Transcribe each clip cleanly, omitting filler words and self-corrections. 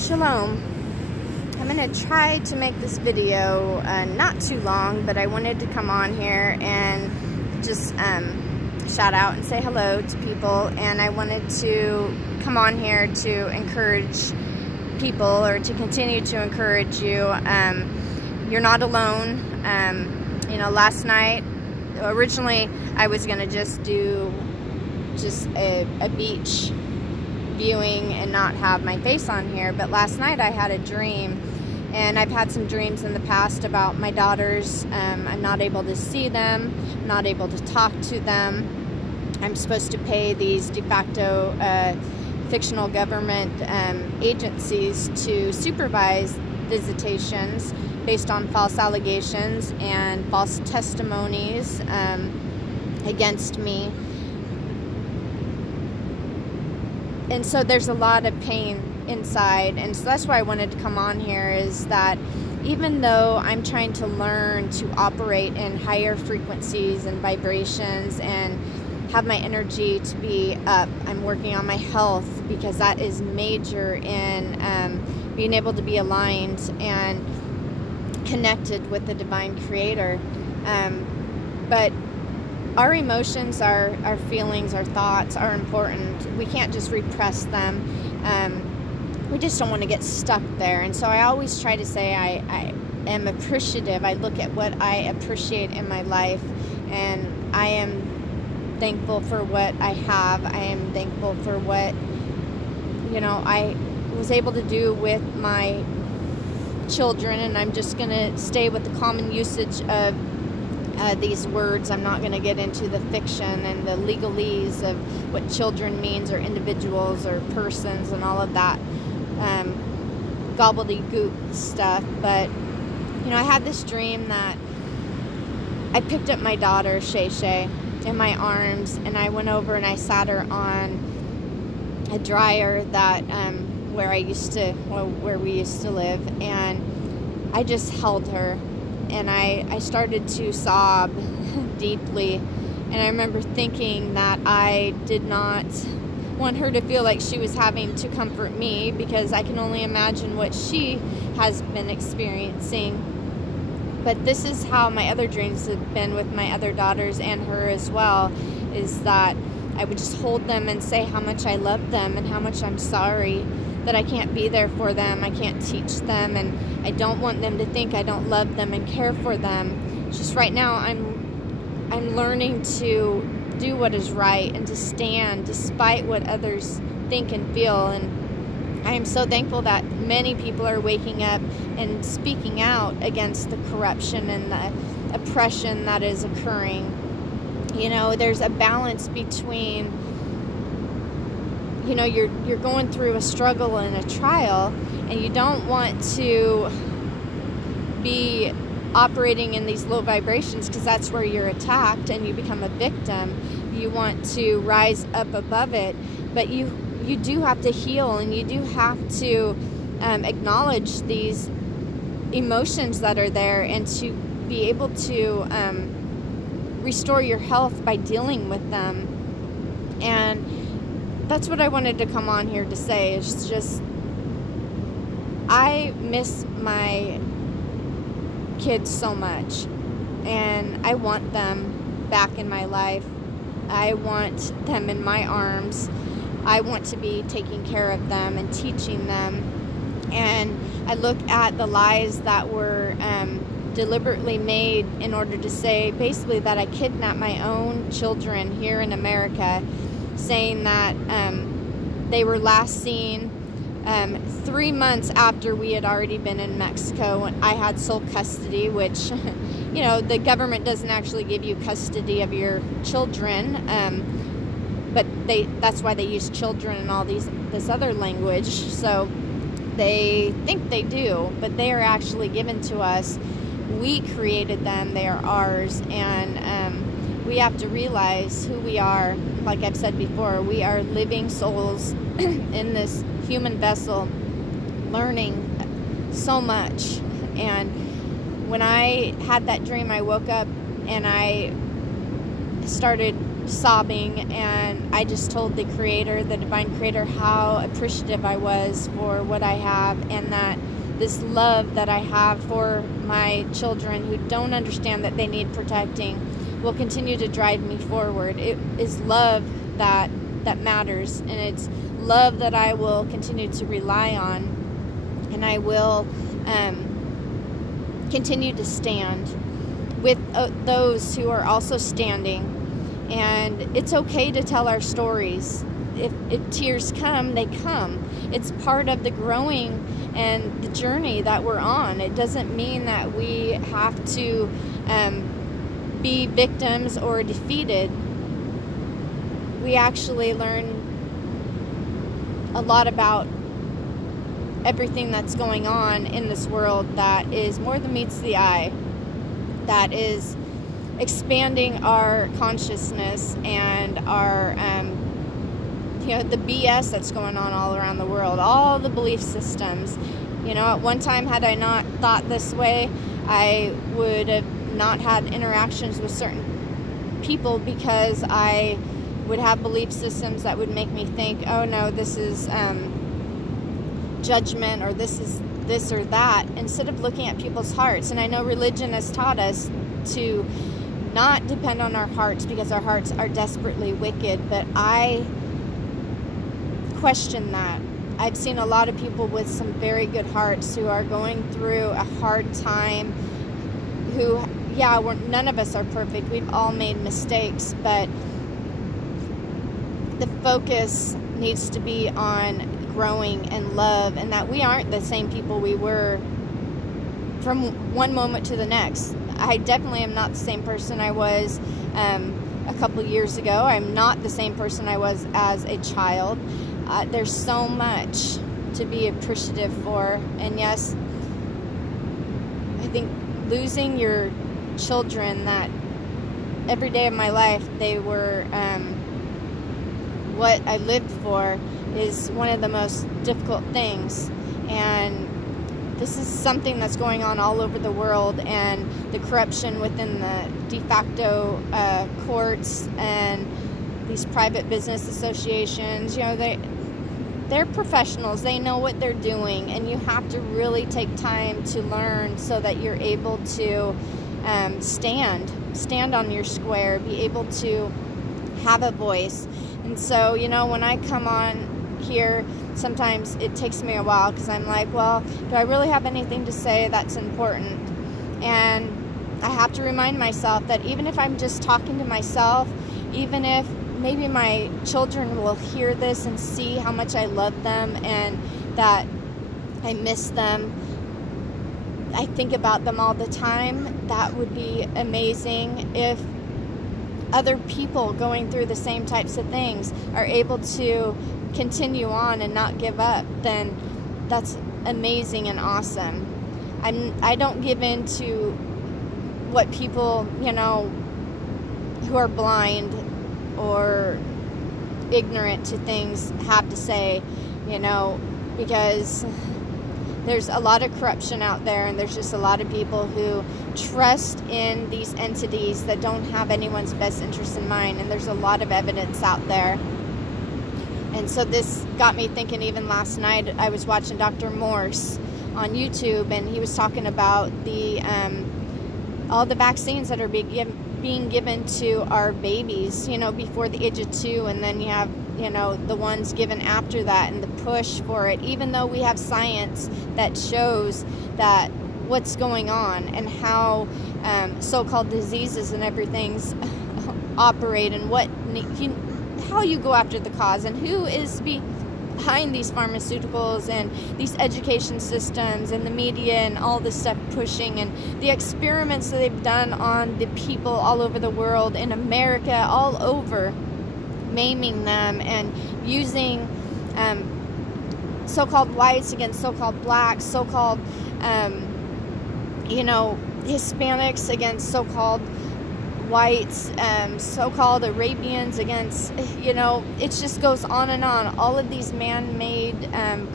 Shalom. I'm going to try to make this video not too long, but I wanted to come on here and just shout out and say hello to people. And I wanted to come on here to encourage people, or to continue to encourage you. You're not alone. You know, last night, originally I was going to just do a beach viewing and not have my face on here, but last night I had a dream, and I've had some dreams in the past about my daughters. I'm not able to see them, I'm not able to talk to them. I'm supposed to pay these de facto fictional government agencies to supervise visitations based on false allegations and false testimonies against me. And so there's a lot of pain inside, and so that's why I wanted to come on here, is that even though I'm trying to learn to operate in higher frequencies and vibrations and have my energy to be up, I'm working on my health, because that is major in being able to be aligned and connected with the divine creator. But our emotions, our feelings, our thoughts are important. We can't just repress them. We just don't want to get stuck there. And so I always try to say I am appreciative. I look at what I appreciate in my life, and I am thankful for what I have. I am thankful for what, you know, I was able to do with my children, and I'm just going to stay with the common usage of these words. I'm not going to get into the fiction and the legalese of what children means, or individuals, or persons, and all of that gobbledygook stuff. But, you know, I had this dream that I picked up my daughter, Shaye, in my arms, and I went over and I sat her on a dryer that where we used to live, and I just held her. And I started to sob deeply. And I remember thinking that I did not want her to feel like she was having to comfort me, because I can only imagine what she has been experiencing. But this is how my other dreams have been with my other daughters and her as well, is that I would just hold them and say how much I love them and how much I'm sorry that I can't be there for them, I can't teach them, and I don't want them to think I don't love them and care for them. It's just right now I'm learning to do what is right and to stand despite what others think and feel. And I am so thankful that many people are waking up and speaking out against the corruption and the oppression that is occurring. You know, there's a balance between, you know, you're going through a struggle and a trial, and you don't want to be operating in these low vibrations, because that's where you're attacked and you become a victim. You want to rise up above it, but you do have to heal, and you do have to acknowledge these emotions that are there, and to be able to restore your health by dealing with them. And that's what I wanted to come on here to say. It's just, I miss my kids so much, and I want them back in my life. I want them in my arms. I want to be taking care of them and teaching them. And I look at the lies that were deliberately made in order to say basically that I kidnapped my own children here in America, saying that they were last seen 3 months after we had already been in Mexico, and I had sole custody, which, you know, the government doesn't actually give you custody of your children, but that's why they use children and all this other language. So they think they do, but they are actually given to us. We created them, they are ours, and we have to realize who we are. Like I've said before, we are living souls in this human vessel, learning so much. And when I had that dream, I woke up and I started sobbing, and I just told the Creator, the Divine Creator, how appreciative I was for what I have, and that this love that I have for my children who don't understand that they need protecting will continue to drive me forward. It is love that matters, and it's love that I will continue to rely on, and I will continue to stand with those who are also standing. And it's okay to tell our stories. If tears come, they come. It's part of the growing and the journey that we're on. It doesn't mean that we have to be victims or defeated. We actually learn a lot about everything that's going on in this world that is more than meets the eye, that is expanding our consciousness and our, the BS that's going on all around the world, all the belief systems. At one time, had I not thought this way, I would have not had interactions with certain people because I would have belief systems that would make me think, oh no, this is judgment, or this is this or that, instead of looking at people's hearts. And I know religion has taught us to not depend on our hearts because our hearts are desperately wicked, but I question that. I've seen a lot of people with some very good hearts who are going through a hard time, who, none of us are perfect. We've all made mistakes, but the focus needs to be on growing and love, and that we aren't the same people we were from one moment to the next. I definitely am not the same person I was a couple years ago. I'm not the same person I was as a child. There's so much to be appreciative for. And yes, I think losing your children, that every day of my life they were what I lived for, is one of the most difficult things. And this is something that's going on all over the world, and the corruption within the de facto courts and these private business associations, they're professionals. They know what they're doing, and you have to really take time to learn so that you're able to stand on your square, be able to have a voice. And so, when I come on here, sometimes it takes me a while because I'm like, well, do I really have anything to say that's important? And I have to remind myself that even if I'm just talking to myself, even if maybe my children will hear this and see how much I love them and that I miss them, I think about them all the time. That would be amazing if other people going through the same types of things are able to continue on and not give up. Then that's amazing and awesome. I don't give in to what people, who are blind or ignorant to things have to say, because there's a lot of corruption out there, and there's just a lot of people who trust in these entities that don't have anyone's best interest in mind, and there's a lot of evidence out there. And so this got me thinking. Even last night I was watching Dr. Morse on YouTube, and he was talking about the all the vaccines that are being given to our babies, before the age of 2, and then you have, the ones given after that, and the push for it, even though we have science that shows that what's going on and how so-called diseases and everything's operate, and how you go after the cause, and who is behind these pharmaceuticals and these education systems and the media and all this stuff pushing, and the experiments that they've done on the people all over the world, in America, all over, maiming them and using so-called whites against so-called blacks, so-called Hispanics against so-called whites, so-called Arabians against, it just goes on and on. All of these man-made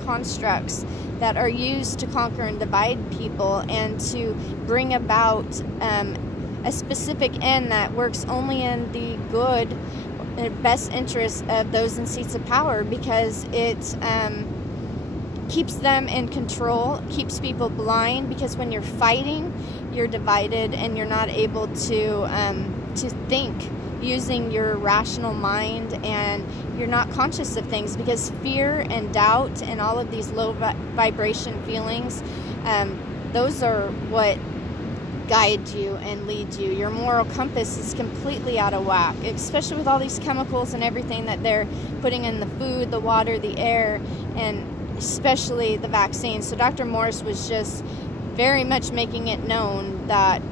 constructs that are used to conquer and divide people, and to bring about a specific end that works only in the good best interest of those in seats of power, because it keeps them in control, keeps people blind, because when you're fighting, you're divided and you're not able to think using your rational mind, and you're not conscious of things, because fear and doubt and all of these low vibration feelings, those are what guide you and lead you. Your moral compass is completely out of whack, especially with all these chemicals and everything that they're putting in the food, the water, the air, and especially the vaccine. So Dr. Morris was just very much making it known that,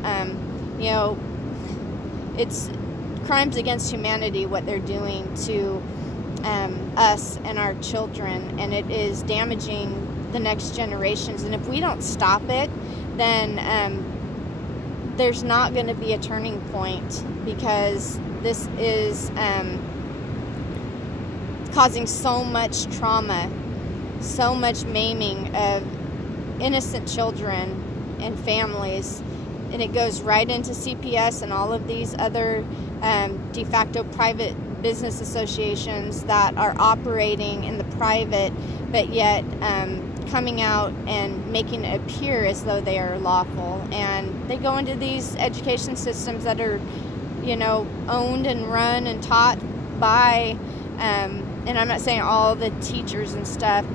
you know, it's crimes against humanity what they're doing to us and our children, and it is damaging the next generations. And if we don't stop it, then there's not going to be a turning point, because this is causing so much trauma, so much maiming of innocent children and families, and it goes right into CPS and all of these other de facto private business associations that are operating in the private, but yet coming out and making it appear as though they are lawful. And they go into these education systems that are, you know, owned and run and taught by, and I'm not saying all the teachers and stuff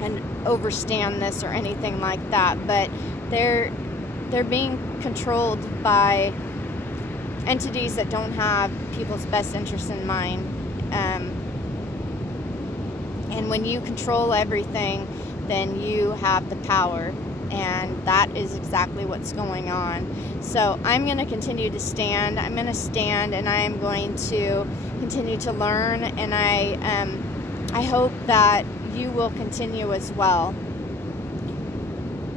and overstand this or anything like that, but they're being controlled by entities that don't have people's best interests in mind. And when you control everything, then you have the power, and that is exactly what's going on. So I'm going to continue to stand. I'm going to stand, and I am going to continue to learn, and I hope that you will continue as well.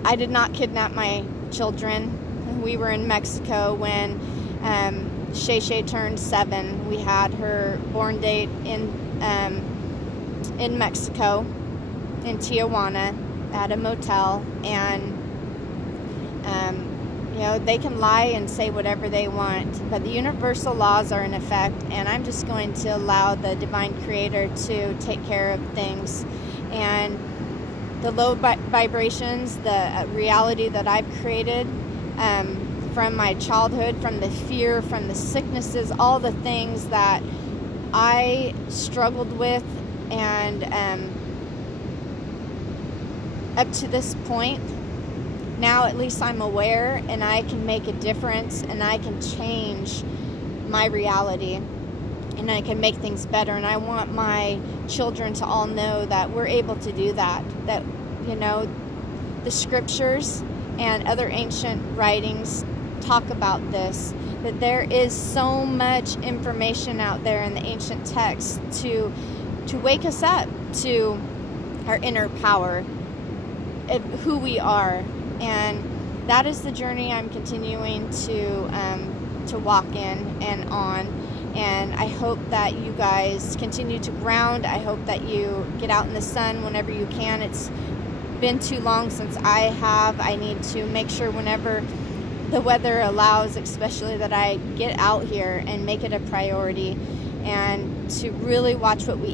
I did not kidnap my children. We were in Mexico when Shaye turned 7. We had her born date in Mexico, in Tijuana, at a motel, and you know, they can lie and say whatever they want, but the universal laws are in effect, and I'm just going to allow the divine creator to take care of things. And the low vibrations, the reality that I've created from my childhood, from the fear, from the sicknesses, all the things that I struggled with, and up to this point, now at least I'm aware, and I can make a difference, and I can change my reality, and I can make things better. And I want my children to all know that we're able to do that, that, you know, the scriptures and other ancient writings talk about this, that there is so much information out there in the ancient texts to wake us up to our inner power, of who we are. And that is the journey I'm continuing to walk in and on. And I hope that you guys continue to ground. I hope that you get out in the sun whenever you can. It's been too long since I have. I need to make sure whenever the weather allows, especially, that I get out here and make it a priority, and to really watch what we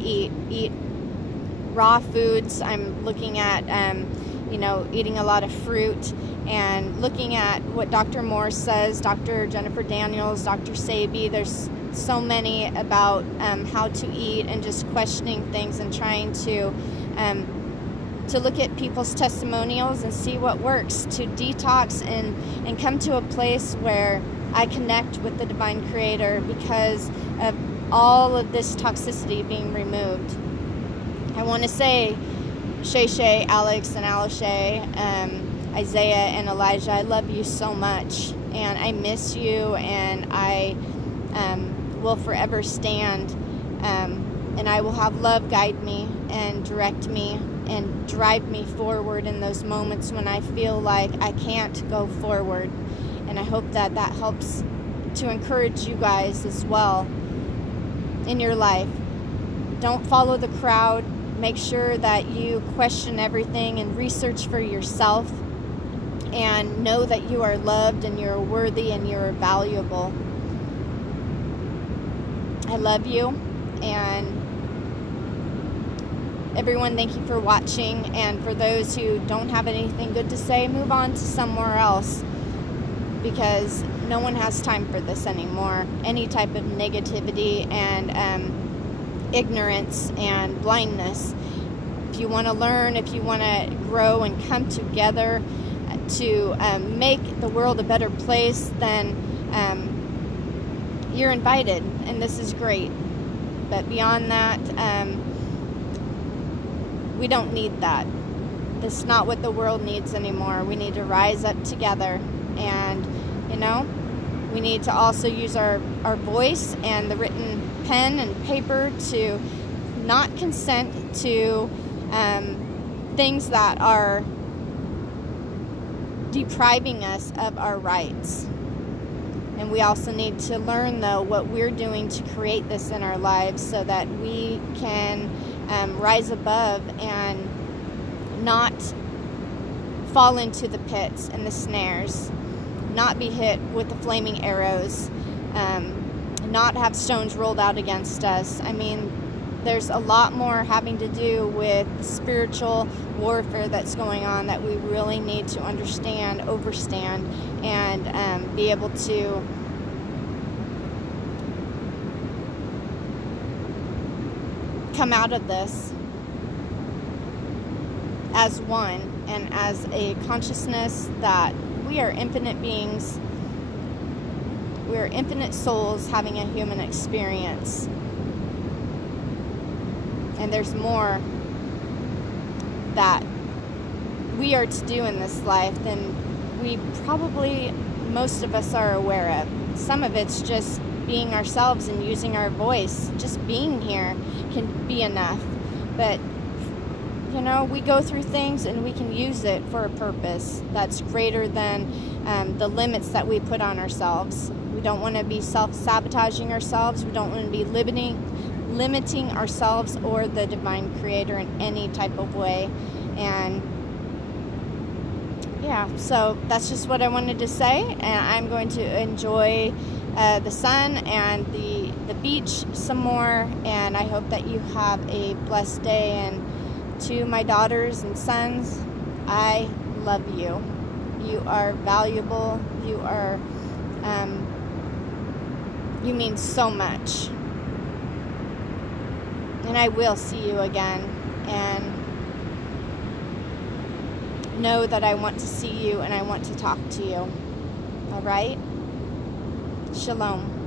eat raw foods. I'm looking at you know, eating a lot of fruit, and looking at what Dr. Morris says, Dr. Jennifer Daniels, Dr. Sabi. There's so many about how to eat, and just questioning things and trying to look at people's testimonials and see what works, to detox and come to a place where I connect with the divine creator because of all of this toxicity being removed. I want to say, Shaye, Alex, and Alishay, Isaiah, and Elijah, I love you so much, and I miss you, and I will forever stand, and I will have love guide me and direct me and drive me forward in those moments when I feel like I can't go forward. And I hope that that helps to encourage you guys as well in your life. Don't follow the crowd. Make sure that you question everything and research for yourself, and know that you are loved and you're worthy and you're valuable. I love you. And everyone, thank you for watching. And for those who don't have anything good to say, move on to somewhere else, because no one has time for this anymore. Any type of negativity and ignorance and blindness. If you want to learn, if you want to grow and come together to make the world a better place, then you're invited, and this is great. But beyond that, we don't need that. That's not what the world needs anymore. We need to rise up together, and we need to also use our voice and the written pen and paper to not consent to things that are depriving us of our rights. And we also need to learn, though, what we're doing to create this in our lives, so that we can rise above and not fall into the pits and the snares, not be hit with the flaming arrows, not have stones rolled out against us. I mean, there's a lot more having to do with spiritual warfare that's going on that we really need to understand, overstand, and be able to come out of this as one, and as a consciousness that we are infinite beings. We are infinite souls having a human experience. And there's more that we are to do in this life than we probably, most of us, are aware of. Some of it's just being ourselves and using our voice. Just being here can be enough. But, we go through things and we can use it for a purpose that's greater than the limits that we put on ourselves. We don't want to be self-sabotaging ourselves. We don't want to be limiting ourselves or the divine creator in any type of way. And yeah, so that's just what I wanted to say, and I'm going to enjoy the sun and the beach some more, and I hope that you have a blessed day. And to my daughters and sons, I love you. You are valuable. You are you mean so much. And I will see you again. And know that I want to see you and I want to talk to you. All right? Shalom.